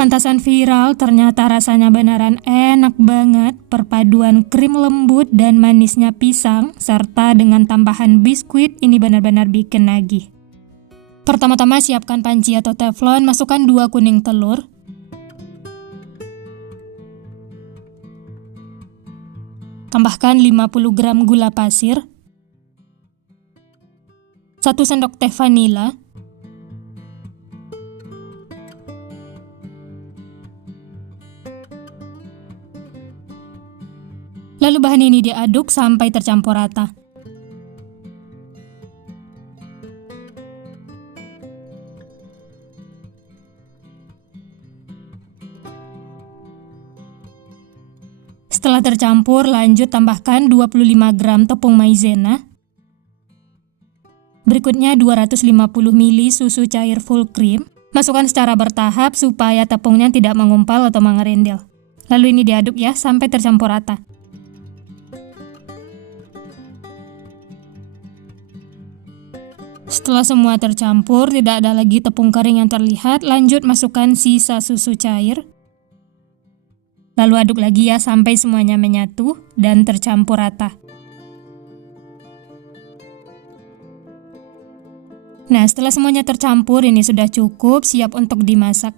Pantasan viral, ternyata rasanya beneran enak banget. Perpaduan krim lembut dan manisnya pisang, serta dengan tambahan biskuit, ini benar-benar bikin nagih. Pertama-tama siapkan panci atau teflon, masukkan 2 kuning telur. Tambahkan 50 gram gula pasir. 1 sendok teh vanila. Lalu bahan ini diaduk sampai tercampur rata. Setelah tercampur, lanjut tambahkan 25 gram tepung maizena. Berikutnya 250 ml susu cair full cream. Masukkan secara bertahap supaya tepungnya tidak mengumpal atau mengerendil. Lalu ini diaduk ya sampai tercampur rata. Setelah semua tercampur, tidak ada lagi tepung kering yang terlihat, lanjut masukkan sisa susu cair. Lalu aduk lagi ya sampai semuanya menyatu dan tercampur rata. Nah, setelah semuanya tercampur, ini sudah cukup, siap untuk dimasak.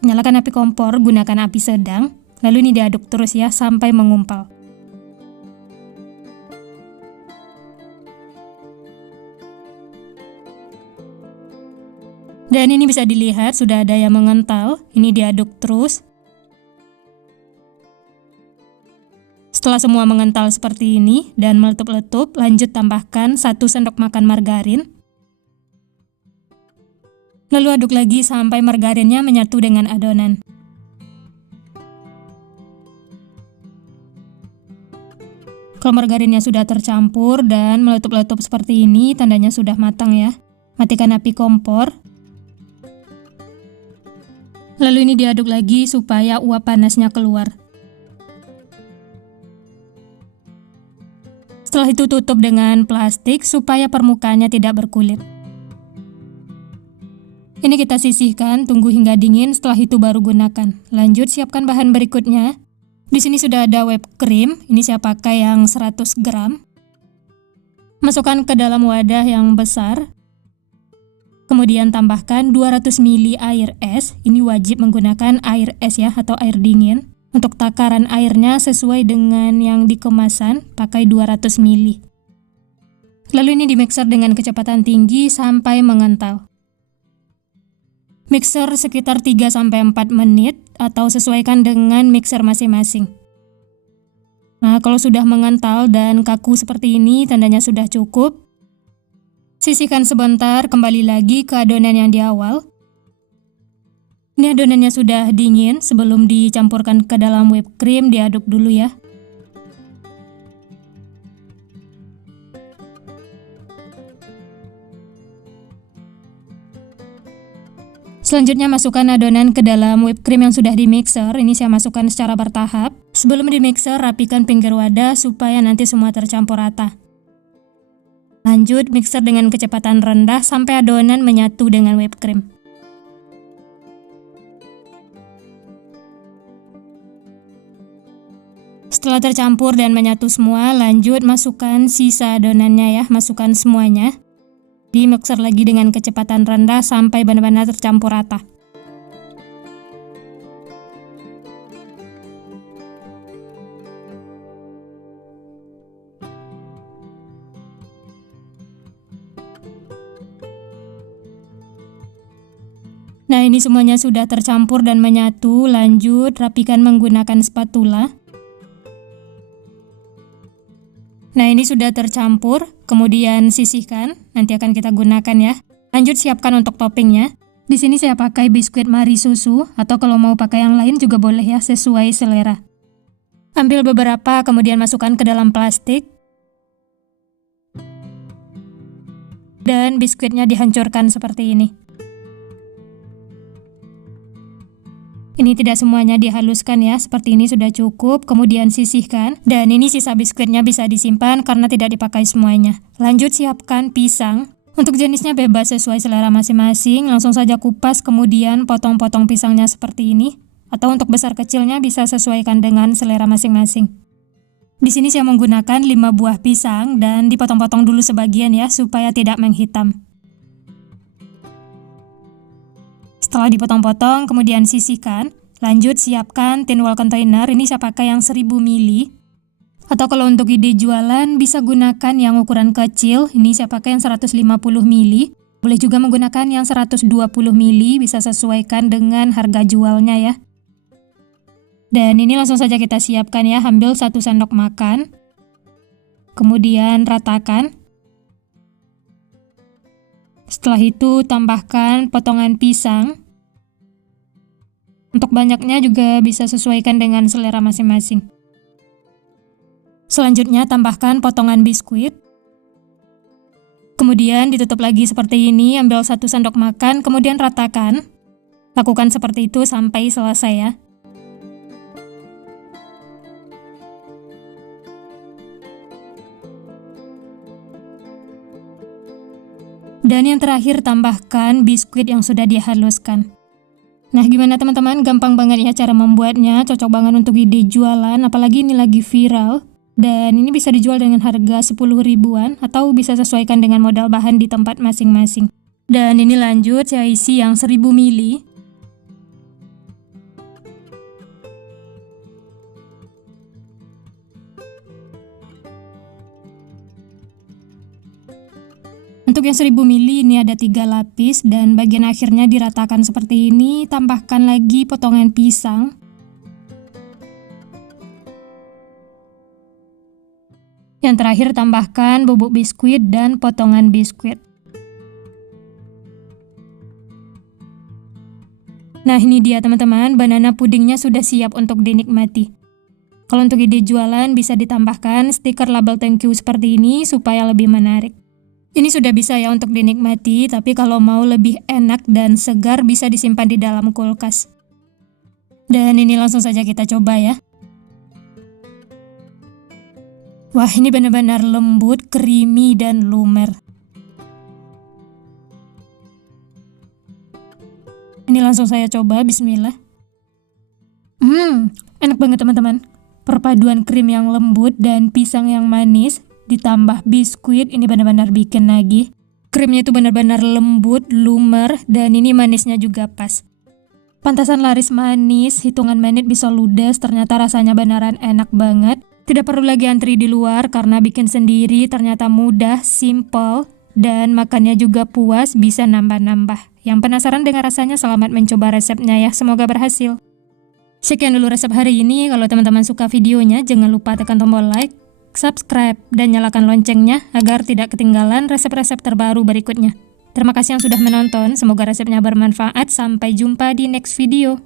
Nyalakan api kompor, gunakan api sedang, lalu ini diaduk terus ya sampai mengumpal. Dan ini bisa dilihat sudah ada yang mengental, ini diaduk terus. Setelah semua mengental seperti ini dan meletup-letup, lanjut tambahkan 1 sendok makan margarin. Lalu aduk lagi sampai margarinnya menyatu dengan adonan. Kalau margarinnya sudah tercampur dan meletup-letup seperti ini, tandanya sudah matang ya. Matikan api kompor. Lalu ini diaduk lagi supaya uap panasnya keluar. Setelah itu tutup dengan plastik supaya permukaannya tidak berkulit. Ini kita sisihkan, tunggu hingga dingin, setelah itu baru gunakan. Lanjut siapkan bahan berikutnya. Di sini sudah ada whipped cream, ini saya pakai yang 100 gram. Masukkan ke dalam wadah yang besar. Kemudian tambahkan 200 ml air es, ini wajib menggunakan air es ya atau air dingin. Untuk takaran airnya sesuai dengan yang di kemasan, pakai 200 ml. Lalu ini dimixer dengan kecepatan tinggi sampai mengental. Mixer sekitar 3-4 menit atau sesuaikan dengan mixer masing-masing. Nah, kalau sudah mengental dan kaku seperti ini, tandanya sudah cukup. Sisihkan sebentar, kembali lagi ke adonan yang di awal. Ini adonannya sudah dingin, sebelum dicampurkan ke dalam whipped cream, diaduk dulu ya. Selanjutnya masukkan adonan ke dalam whipped cream yang sudah di mixer, ini saya masukkan secara bertahap. Sebelum di mixer, rapikan pinggir wadah supaya nanti semua tercampur rata. Lanjut mixer dengan kecepatan rendah sampai adonan menyatu dengan whipped cream. Setelah tercampur dan menyatu semua, lanjut masukkan sisa adonannya ya, masukkan semuanya. Di mixer lagi dengan kecepatan rendah sampai benar-benar tercampur rata. Nah, ini semuanya sudah tercampur dan menyatu, lanjut rapikan menggunakan spatula. Nah, ini sudah tercampur, kemudian sisihkan, nanti akan kita gunakan ya. Lanjut siapkan untuk toppingnya. Di sini saya pakai biskuit Marie susu, atau kalau mau pakai yang lain juga boleh ya, sesuai selera. Ambil beberapa, kemudian masukkan ke dalam plastik. Dan biskuitnya dihancurkan seperti ini. Ini tidak semuanya dihaluskan ya, seperti ini sudah cukup, kemudian sisihkan. Dan ini sisa biskuitnya bisa disimpan karena tidak dipakai semuanya. Lanjut siapkan pisang. Untuk jenisnya bebas sesuai selera masing-masing, langsung saja kupas kemudian potong-potong pisangnya seperti ini. Atau untuk besar kecilnya bisa sesuaikan dengan selera masing-masing. Di sini saya menggunakan 5 buah pisang dan dipotong-potong dulu sebagian ya supaya tidak menghitam. Setelah dipotong-potong kemudian sisihkan. Lanjut siapkan tin wall container, ini saya pakai yang 1000 ml. Atau kalau untuk ide jualan bisa gunakan yang ukuran kecil, ini saya pakai yang 150 ml. Boleh juga menggunakan yang 120 ml, bisa sesuaikan dengan harga jualnya ya. Dan ini langsung saja kita siapkan ya, ambil 1 sendok makan. Kemudian ratakan. Setelah itu tambahkan potongan pisang. Untuk banyaknya juga bisa sesuaikan dengan selera masing-masing. Selanjutnya tambahkan potongan biskuit. Kemudian ditutup lagi seperti ini, ambil 1 sendok makan, kemudian ratakan. Lakukan seperti itu sampai selesai ya. Dan yang terakhir tambahkan biskuit yang sudah dihaluskan. Nah gimana teman-teman, gampang banget ya cara membuatnya, cocok banget untuk ide jualan, apalagi ini lagi viral. Dan ini bisa dijual dengan harga 10 ribuan atau bisa sesuaikan dengan modal bahan di tempat masing-masing. Dan ini lanjut saya isi yang 1000 ml. Untuk yang 1000 ml ini ada 3 lapis dan bagian akhirnya diratakan seperti ini, tambahkan lagi potongan pisang. Yang terakhir tambahkan bubuk biskuit dan potongan biskuit. Nah ini dia teman-teman, banana pudingnya sudah siap untuk dinikmati. Kalau untuk ide jualan bisa ditambahkan stiker label thank you seperti ini supaya lebih menarik. Ini sudah bisa ya untuk dinikmati, tapi kalau mau lebih enak dan segar bisa disimpan di dalam kulkas. Dan ini langsung saja kita coba ya. Wah ini benar-benar lembut, creamy, dan lumer. Ini langsung saya coba, bismillah. Enak banget teman-teman. Perpaduan krim yang lembut dan pisang yang manis, ditambah biskuit, ini benar-benar bikin nagih. Krimnya itu benar-benar lembut, lumer, dan ini manisnya juga pas. Pantasan laris manis, hitungan menit bisa ludes, ternyata rasanya beneran enak banget. Tidak perlu lagi antri di luar karena bikin sendiri ternyata mudah, simple, dan makannya juga puas, bisa nambah-nambah. Yang penasaran dengan rasanya selamat mencoba resepnya ya, semoga berhasil. Sekian dulu resep hari ini, kalau teman-teman suka videonya jangan lupa tekan tombol like, subscribe, dan nyalakan loncengnya agar tidak ketinggalan resep-resep terbaru berikutnya. Terima kasih yang sudah menonton, semoga resepnya bermanfaat, sampai jumpa di next video.